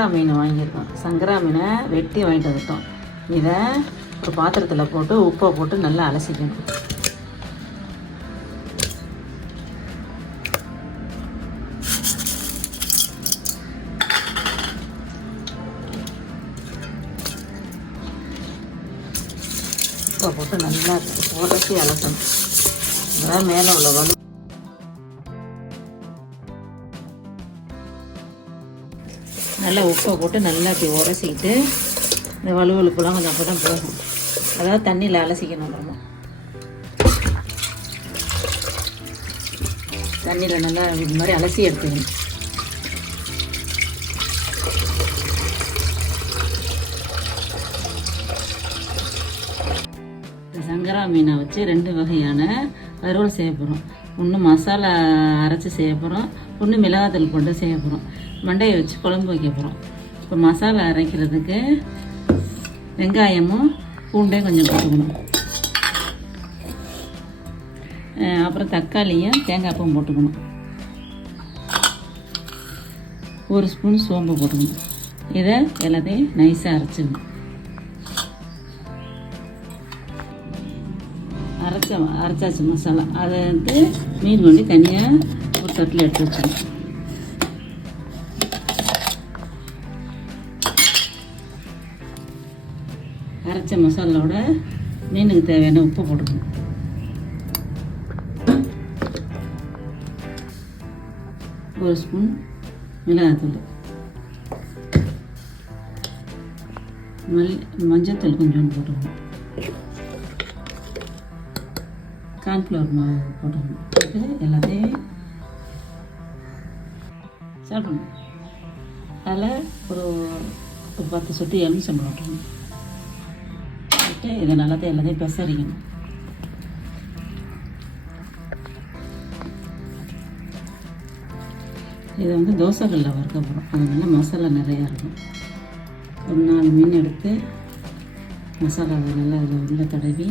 சங்கரா மீன் வாங்கியிருக்கோம். சங்கரா மீனை வெட்டி வாங்கிட்டு வந்துட்டோம். இதை ஒரு பாத்திரத்தில் போட்டு உப்பை போட்டு நல்லா அலசிக்கணும். உப்பை போட்டு நல்லா உரசி அலசணும். அதான் மேலே உள்ள வலு நல்லா உப்பை போட்டு நல்லா இப்படி உரசிக்கிட்டு இந்த வலுவலுப்புலாம் கொஞ்சம் அப்போ தான் போகும். அதாவது தண்ணியில் அலசிக்கணும். அப்புறமா தண்ணியில் நல்லா இது மாதிரி அலசி எடுத்துக்கணும். இந்த சங்கரா மீனை வச்சு 2 வகையான வறுவல் செய்ய போகிறோம். ஒன்று மசாலா அரைச்சி செய்ய போகிறோம், ஒன்று மிளகாத்தூள் போட்டு செய்ய போகிறோம். மண்டையை வச்சு குழம்பு வைக்க போகிறோம். இப்போ மசாலா அரைக்கிறதுக்கு வெங்காயமும் பூண்டையும் கொஞ்சம் போட்டுக்கணும். அப்புறம் தக்காளியும் தேங்காய் பூவும் போட்டுக்கணும். 1 ஸ்பூன் சோம்பு போட்டுக்கணும். இதை எல்லாத்தையும் நைஸாக அரைச்சிக்கணும். அரைச்சாச்சு மசாலா. அதை வந்து மீன் கொண்டு தனியாக ஒரு தட்டில் எடுத்து வச்சிடணும். அரைச்ச மசாலாவோட மீனுக்கு தேவையான உப்பு போட்டுக்கணும். ஒரு ஸ்பூன் மிளகாத்தூள், மஞ்சத்தூள் கொஞ்சோண்டு போட்டுக்கணும். கார்ன்ஃப்ளவர் மாவு போட்டுக்கணும். போட்டு எல்லாத்தையும் சாப்பிடணும். அதில் ஒரு 10 சொட்டு எலுமிச்சம்பழம் போட்டுக்கணும். போட்டு இதை எல்லாத்தையும் பெசரிக்கணும். இதை வந்து தோசைக்கல்லில் வறுக்க போகிறோம். அதனால மசாலா நிறையா இருக்கும். ஒரு 4 மீன் எடுத்து மசாலாவை நல்லா அதில் உள்ள தடவி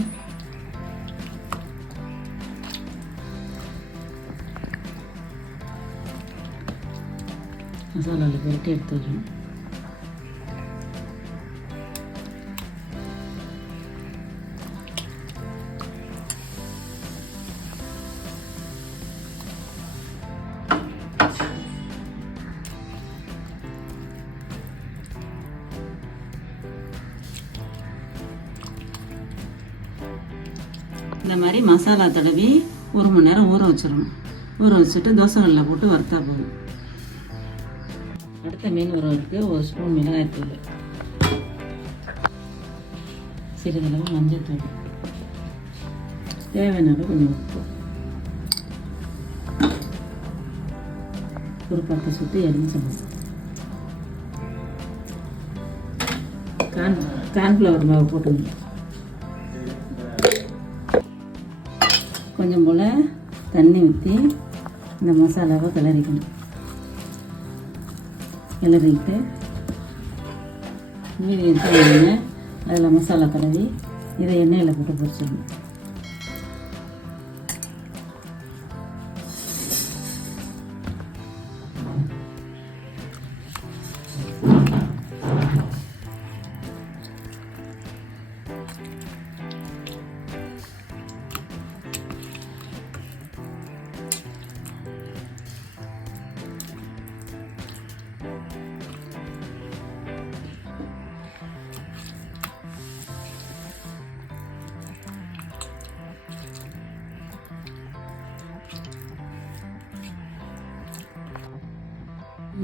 மசாலாவில் பெருட்டி எடுத்து வைக்கணும். இந்த மாதிரி மசாலா தடவி 1 மணி நேரம் ஊற வச்சிடணும். ஊற வச்சுட்டு தோசைக்கல்லில் போட்டு வறுத்தா போதும். அடுத்த மீன் உறவுக்கு 1 ஸ்பூன் மிளகாய்த்தூள், சிறிதளவு மஞ்சத்தூள், தேவையான கொஞ்சம் உப்பு, ஒரு 10 சொட்டு எலுமிச்சம்பழம், கார்ன்ஃப்ளவர் மாவு போட்டுக்கணும். கொஞ்சம் போல் தண்ணி ஊற்றி இந்த மசாலாவை கிளறிக்கணும். கிளறிக்கிட்டு மீதி எடுத்து அதில் மசாலா தடவி இதை எண்ணெயில் போட்டு பொரிச்சிடணும்.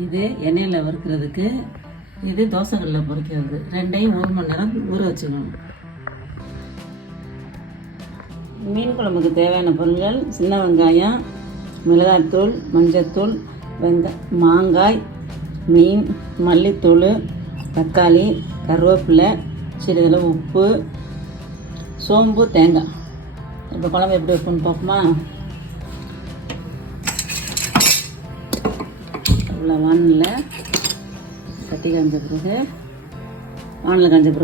இது எண்ணெயில் வறுக்கிறதுக்கு, இது தோசைக்கல்லில் பொரிக்கிறது. 2யும் 1 மணி நேரம் ஊற வச்சுக்கணும். மீன் குழம்புக்கு தேவையான பொருட்கள்: சின்ன வெங்காயம், மிளகாய்த்தூள், மஞ்சத்தூள், மாங்காய், மீன், மல்லித்தூள், தக்காளி, கருவேப்பிலை, சிறிதளவு உப்பு, சோம்பு, தேங்காய். இப்போ குழம்பு எப்படி வைப்போம்னு பார்ப்போமா? வானலில் சட்டி காய்ஞ்ச பிறகு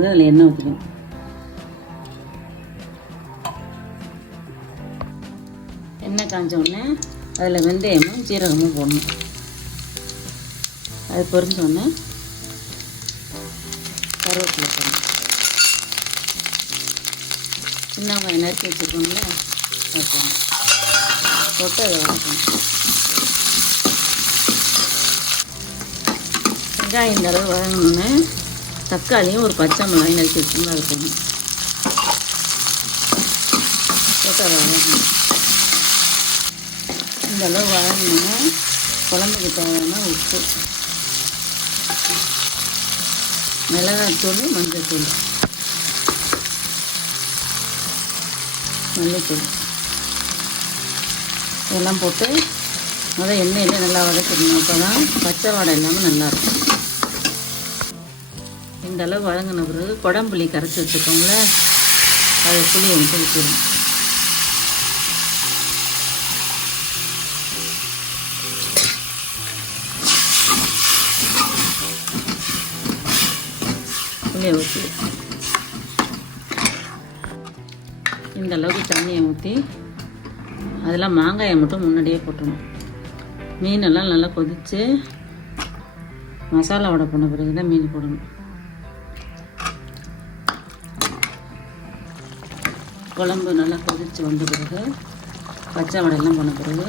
அதில் எண்ணெய் ஊற்றிக்கணும். எண்ணெய் காய்ஞ்ச உடனே அதில் வெந்தயமும் சீரகமும் போடணும். அது பொரிஞ்ச உடனே கருவேப்பிலை போடணும். சின்ன வெங்காயம் நறுக்கி வச்சுருக்கோம்ல அது போடணும். போட்டு அதை வதக்கணும். வெங்காயம் இந்த அளவு வதங்கணுன்னு தக்காளியும் ஒரு பச்சை மிளகாயும் நறுக்கி வச்சுருந்தோம் அது போடணும். போட்டு அதை வதக்கணும். இந்த அளவு வதங்கணுன்னா குழம்புக்கு தேவையான உப்பு, மிளகாத்தூள், மஞ்சத்தூள், மல்லித்தூள் இதெல்லாம் போட்டு எண்ணெயில் நல்லா வதக்கிடணும். அப்போ தான் பச்சை வாடை இல்லாமல் நல்லாயிருக்கும். இந்த அளவு வதங்கின பிறகு குடம்புளி கரைச்சி வச்சுக்கோங்கள, அதை புளியை வந்து ஊற்றிடும். புளியை ஊற்றி இந்த அளவுக்கு தண்ணியை ஊற்றி அதெல்லாம் மாங்காயை மட்டும் முன்னாடியே போட்டணும். மீனெல்லாம் நல்லா கொதித்து மசாலா வடை பண்ண பிறகு தான் மீன் போடணும். குழம்பு நல்லா கொதித்து வந்த பிறகு பச்சை வடையெல்லாம் பண்ண பிறகு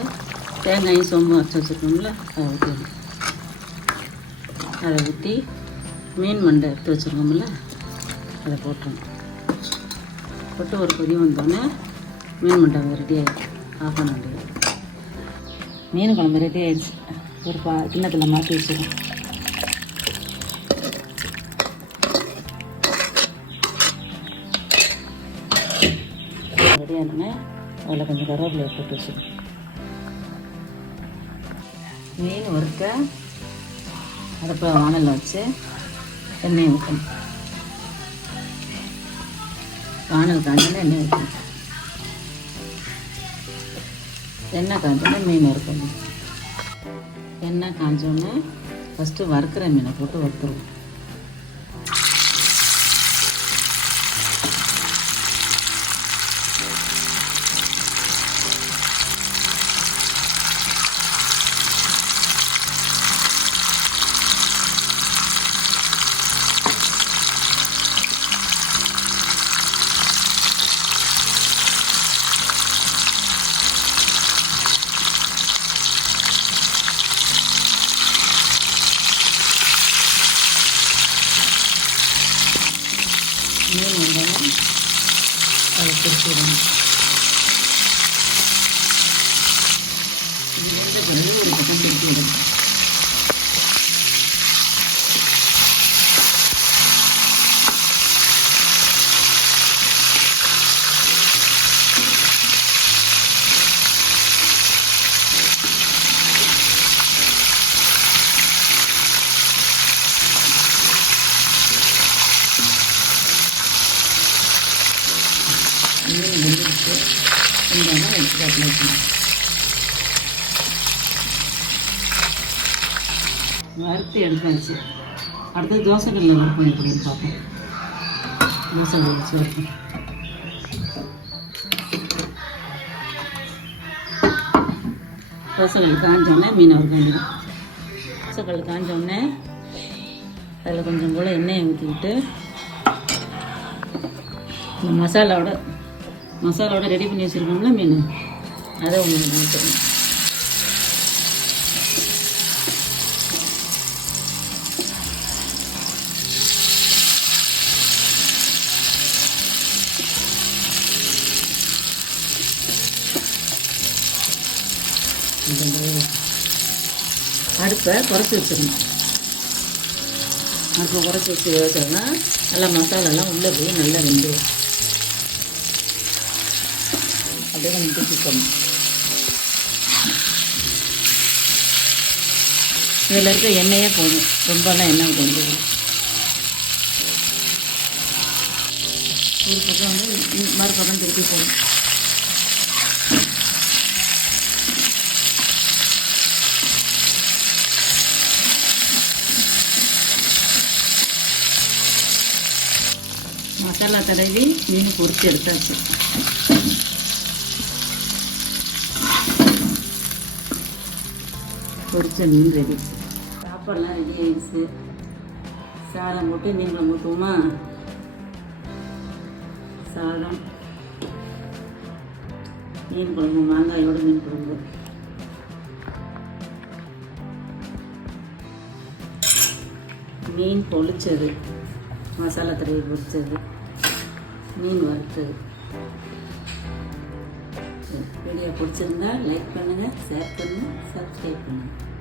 தேங்காயும் சோம்பும் அரைச்சி வச்சுருக்கோம்ல அதை ஊற்றணும். அதை ஊற்றி மீன் மண்டை எடுத்து வச்சுருக்கோம்ல அதை போட்டணும். போட்டு ஒரு கொதி வந்தோடனே மீன் மண்டை ரெடி ஆகிடுச்சு. ஆஃப் பண்ண வேண்டியது. மீன் குழம்பு ரெடி ஆகிடுச்சு. ஒரு கிண்ணத்தில் மாற்றி வச்சுருக்கோம். ரெடி ஆனோடனே அதில் கொஞ்சம் கருவேப்பிலையை போட்டு வச்சுருக்கோம். மீன் வறுக்க அடுப்பில் வானலில் வச்சு எண்ணெய் ஊற்றணும். வானல் காஞ்சோன்னா எண்ணெய் ஊற்றணும். எண்ணெய் காஞ்சோன்னா மீன் வறுக்கணும். எண்ணெய் காஞ்சோன்னே ஃபஸ்ட்டு வறுக்கிற மீனை போட்டு வறுத்துருவோம். மீன் வந்தாலும் அதை பிடிச்சி விடணும். இது வெந்த பிறகு ஒரு பக்கம் பிடிச்சி விடணும். மீன் வெந்துடுச்சு. வெந்தாலும் எடுத்து காட்டில் வைக்கணும். வறுத்து எடுத்தாச்சு. அடுத்தது தோசைக்கல்லில் வறுப்போம். எப்படின்னு பார்ப்போம். தோசைக்கல் வச்சு வறுப்போம். தோசைக்கல் காஞ்சோடனே மீன் வறுக்க வேண்டியது. தோசைக்கல் காஞ்சோடனே அதில் கொஞ்சம் போல் எண்ணெயை ஊற்றிக்கிட்டு இந்த மசாலாவோட ரெடி பண்ணி வச்சுருக்கோம்ல மீன் அதை ஒன்று ஊற்றணும். அடுப்பை குறைச்சி வச்சிடணும். அடுப்பை குறைச்சி வச்சு வச்சோம்னா நல்லா மசாலாலாம் உள்ளே போய் நல்லா வெந்துடும். அப்படியே கொஞ்சம் தூக்கிக்கணும். இதில் இருக்க எண்ணெயே போதும். ரொம்பலாம் எண்ணெய் கொண்டு ஒரு பக்கம் வந்து மறுபக்கம் திருப்பி போடும். மசாலா தடவி மீன் பொரிச்சு எடுத்தாச்சு. பொரிச்ச மீன் ரெடி. சாப்பாடெல்லாம் ரெடி ஆகிடுச்சு. சாதம் போட்டு மீன் குழம்பு ஊற்றுவோமா? சாதம், மீன் குழம்பு, மாங்காயோட மீன் குழம்பு. மீன் பொரிச்சது, மசாலா தடவி பொரிச்சது, மீன் வறுத்தது. வீடியோ பிடிச்சிருந்தா லைக் பண்ணுங்கள், ஷேர் பண்ணுங்கள், சப்ஸ்கிரைப் பண்ணுங்கள்.